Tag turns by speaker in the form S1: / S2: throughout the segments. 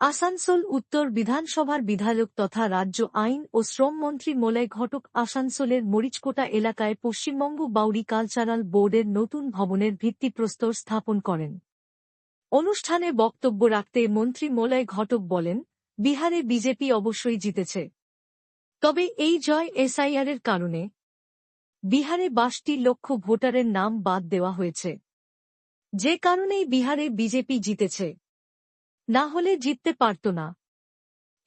S1: আসানসোল উত্তর বিধানসভার বিধায়ক তথা রাজ্য আইন ও শ্রম মন্ত্রী মলয় ঘটক আসানসোলের মরিচকোটা এলাকায় পশ্চিমবঙ্গ বাউরি কালচারাল বোর্ডের নতুন ভবনের ভিত্তিপ্রস্তর স্থাপন করেন। অনুষ্ঠানে বক্তব্য রাখতে মন্ত্রী মলয় ঘটক বলেন, বিহারে বিজেপি অবশ্যই জিতেছে। তবে এই জয় এসআইআরের কারণে। বিহারে বাষট্টি লক্ষ ভোটারের নাম বাদ দেওয়া হয়েছে। যে কারণেই বিহারে বিজেপি জিতেছে। না হলে জিততে পারত না।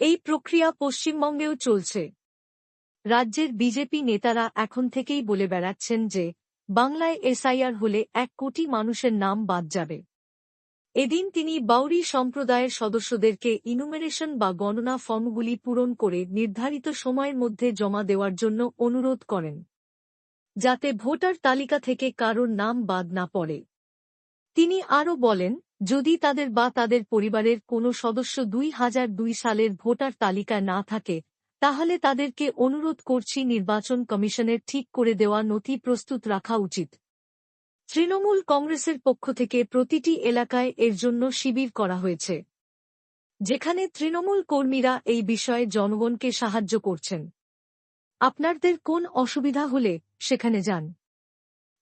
S1: এই প্রক্রিয়া পশ্চিমবঙ্গেও চলছে। রাজ্যের বিজেপি নেতারা এখন থেকেই বলে বেড়াচ্ছেন যে, বাংলায় এসআইআর হলে এক কোটি মানুষের নাম বাদ যাবে। এদিন তিনি বাউরি সম্প্রদায়ের সদস্যদেরকে ইনুমেরেশন বা গণনা ফর্মগুলি পূরণ করে নির্ধারিত সময়ের মধ্যে জমা দেওয়ার জন্য অনুরোধ করেন, যাতে ভোটার তালিকা থেকে কারোর নাম বাদ না পড়ে। তিনি আরও বলেন যদি তাদের বা তাদের পরিবারের কোনো সদস্য দুই হাজার দুই সালের ভোটার তালিকায় না থাকে, তাহলে তাদেরকে অনুরোধ করছি নির্বাচন কমিশনের ঠিক করে দেওয়া নথি প্রস্তুত রাখা উচিত। তৃণমূল কংগ্রেসের পক্ষ থেকে প্রতিটি এলাকায় এর জন্য শিবির করা হয়েছে। যেখানে তৃণমূল কর্মীরা এই বিষয়ে জনগণকে সাহায্য করছেন। আপনাদের কোন অসুবিধা হলে সেখানে যান।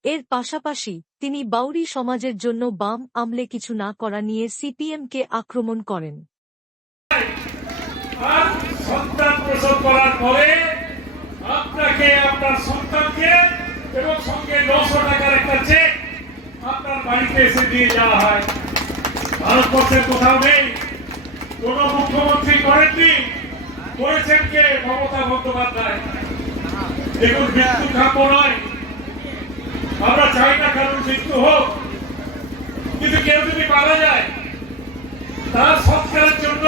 S1: এর পাশাপাশি, তিনি বাউরি সমাজের জন্য বাম আমলে কিছু না করা নিয়ে সিপিএমকে আক্রমণ করেন।
S2: সন্তান প্রসব করার পরে আপনাকে, আপনার সন্তানকে এবং সঙ্গে নশো টাকার একটা চেক আপনার বাড়িতে এসে দিয়ে যাওয়া হয়। ভারতবর্ষের কোথাও নেই। কোন মুখ্যমন্ত্রী করেননি। করেছেন কে? মমতা বন্দ্যোপাধ্যায়। দেখুন নয় আমরা চাই না কারণ মৃত্যু হোক, কিন্তু কেউ যদি মারা যায়, তার সংস্কারের জন্য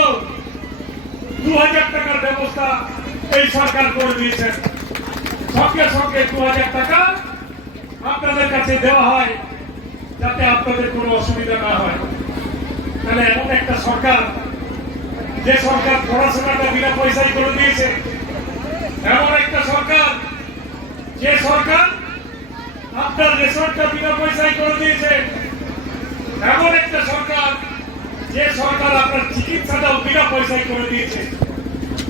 S2: দু হাজার টাকার ব্যবস্থা এই সরকার করে দিয়েছেন সঙ্গে সঙ্গে দু হাজার টাকা আপনাদের কাছে দেওয়া হয়, যাতে আপনাদের কোনো অসুবিধা না হয়। তাহলে এমন একটা সরকার, যে সরকার পড়াশোনাটা বিনা পয়সায় করে দিয়েছে, এমন একটা সরকার, যে সরকার আপনার রেশনটা বিনা পয়সায় করে দিয়েছে, এমন একটা সরকার, যে সরকার আপনার চিকিৎসাটাও বিনা পয়সায় করে দিয়েছে।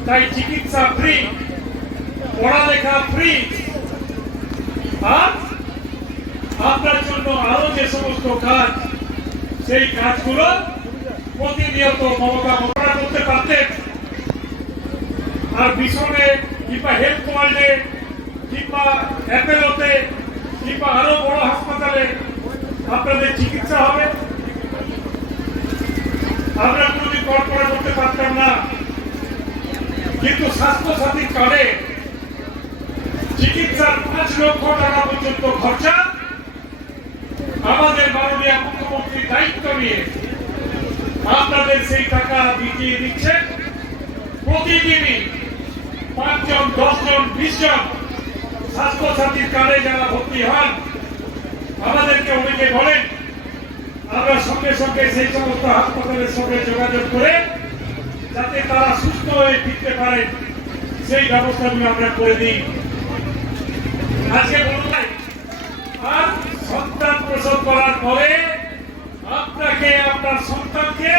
S2: তাই চিকিৎসা ফ্রি পড়ালেখা ফ্রি আর আপনার জন্য আরও যে সমস্ত কাজ, সেই কাজগুলো প্রতিনিয়ত মমতা মোকাবেলা করতে পারতেন। আর মিশনে কিংবা হেলথ ওয়ার্ল্ডে কিংবা অ্যাপেলোতে কিংবা আরও বড় হাসপাতালে আপনাদের চিকিৎসা হবে? আমরা কোনোদিন কল্পনা করতে পারতাম না। কিন্তু স্বাস্থ্য সাথী কার্ডে চিকিৎসার পাঁচ লক্ষ টাকা পর্যন্ত খরচা আমাদের মাননীয় মুখ্যমন্ত্রীর দায়িত্ব নিয়ে আপনাদের সেই টাকা মিটিয়ে দিচ্ছেন প্রতিদিনই পাঁচজন, দশজন বিশ জন সাথীর কার্ডে যারা ভর্তি হন, আমাদেরকে অনেকে বলেন, আমরা সঙ্গে সঙ্গে সেই সমস্ত হাসপাতালের সঙ্গে যোগাযোগ করে যাতে তারা সুস্থ হয়ে ফিরতে পারে, সেই ব্যবস্থাগুলো আমরা করে দিই। আজকে বলুন আর সন্তান প্রসব করার পরে আপনাকে, আপনার সন্তানকে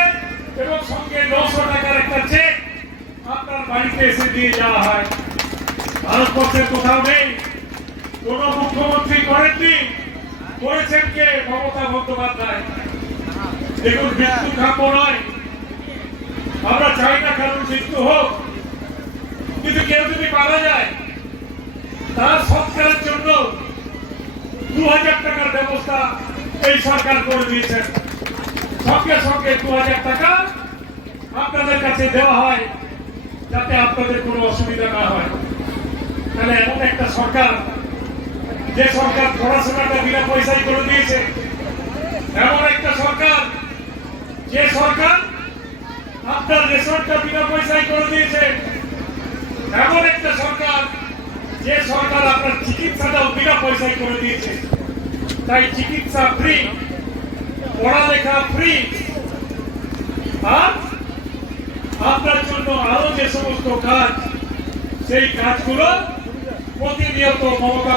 S2: এবং সঙ্গে নশো টাকার একটা চেক আপনার বাড়িতে এসে দিয়ে যাওয়া হয়। ভারতবর্ষের কোথাও নেই। কোন মুখ্যমন্ত্রী করেননি। করেছেন কে? মমতা বন্দ্যোপাধ্যায়। দেখুন, মৃত্যু কাম্য নয়। আমরা চাই না কারণ মৃত্যু হোক। কিন্তু কেউ যদি মারা যায়, তার সংস্কারের জন্য দু হাজার টাকার ব্যবস্থা এই সরকার করে দিয়েছেন। সঙ্গে সঙ্গে দু হাজার টাকা আপনাদের কাছে দেওয়া হয়, যাতে আপনাদের কোনো অসুবিধা না হয়। তাহলে এমন একটা সরকার যে সরকার পড়াশোনাটা বিনা পয়সায় করে দিয়েছে, এমন একটা সরকার, যে সরকার আপনার রেশনটা বিনা পয়সায় করে দিয়েছে, এমন একটা সরকার, যে সরকার আপনার চিকিৎসাটাও বিনা পয়সায় করে দিয়েছে। তাই চিকিৎসা ফ্রি পড়ালেখা ফ্রি আর আপনার জন্য আরও যে সমস্ত কাজ, সেই কাজগুলো প্রতিনিয়ত মমতা